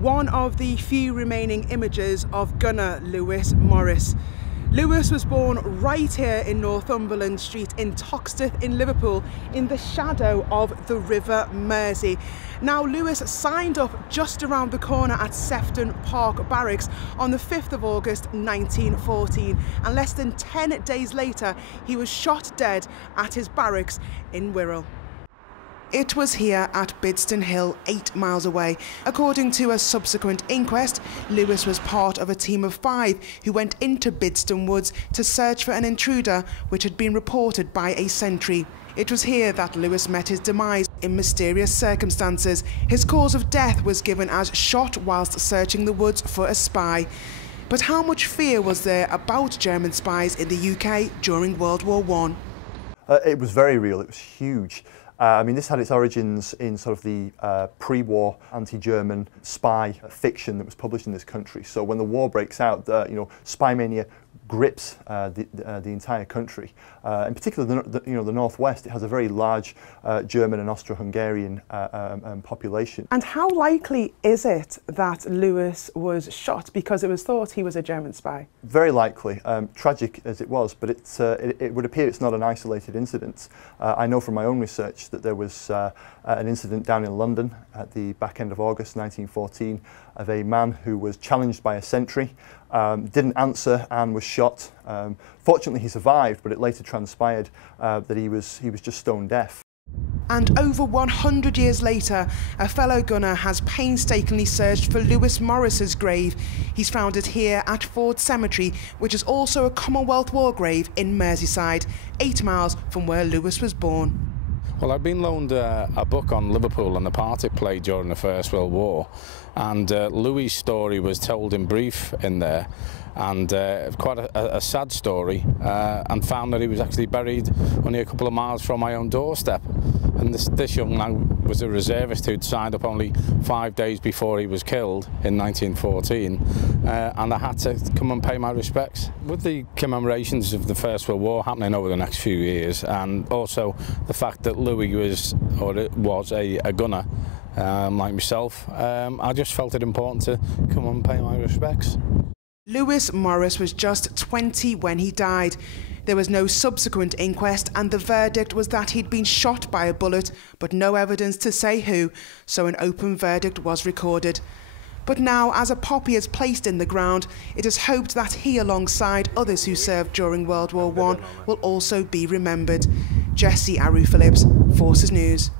one of the few remaining images of gunner Louis Morrice. Louis was born right here in Northumberland Street in Toxteth in Liverpool, in the shadow of the River Mersey. Now, Louis signed up just around the corner at Sefton Park Barracks on the 5th of August 1914, and less than 10 days later he was shot dead at his barracks in Wirral. It was here at Bidston Hill, 8 miles away. According to a subsequent inquest, Louis was part of a team of 5 who went into Bidston Woods to search for an intruder which had been reported by a sentry. It was here that Louis met his demise in mysterious circumstances. His cause of death was given as shot whilst searching the woods for a spy. But how much fear was there about German spies in the UK during World War I? It was very real, it was huge. I mean, this had its origins in sort of the pre-war anti-German spy fiction that was published in this country. So when the war breaks out, spy mania grips the entire country. In particular, the northwest. It has a very large German and Austro-Hungarian population. And how likely is it that Louis was shot because it was thought he was a German spy? Very likely. Tragic as it was, but it would appear it's not an isolated incident. I know from my own research that there was an incident down in London at the back end of August 1914 of a man who was challenged by a sentry, didn't answer and was shot. Fortunately he survived, but it later transpired that he was just stone deaf. And over 100 years later, a fellow gunner has painstakingly searched for Louis Morrice's grave. He's found it here at Ford Cemetery, which is also a Commonwealth War grave in Merseyside, 8 miles from where Louis was born. Well, I've been loaned a book on Liverpool and the part it played during the First World War, and Louis' story was told in brief in there, and quite a sad story, and found that he was actually buried only a couple of miles from my own doorstep. And this young man was a reservist who'd signed up only 5 days before he was killed in 1914, and I had to come and pay my respects. With the commemorations of the First World War happening over the next few years, and also the fact that Louis was a gunner, like myself, I just felt it important to come and pay my respects. Louis Morrice was just 20 when he died. There was no subsequent inquest, and the verdict was that he'd been shot by a bullet, but no evidence to say who, so an open verdict was recorded. But now, as a poppy is placed in the ground, it is hoped that he, alongside others who served during World War I, will also be remembered. Jessie Aru-Phillips, Forces News.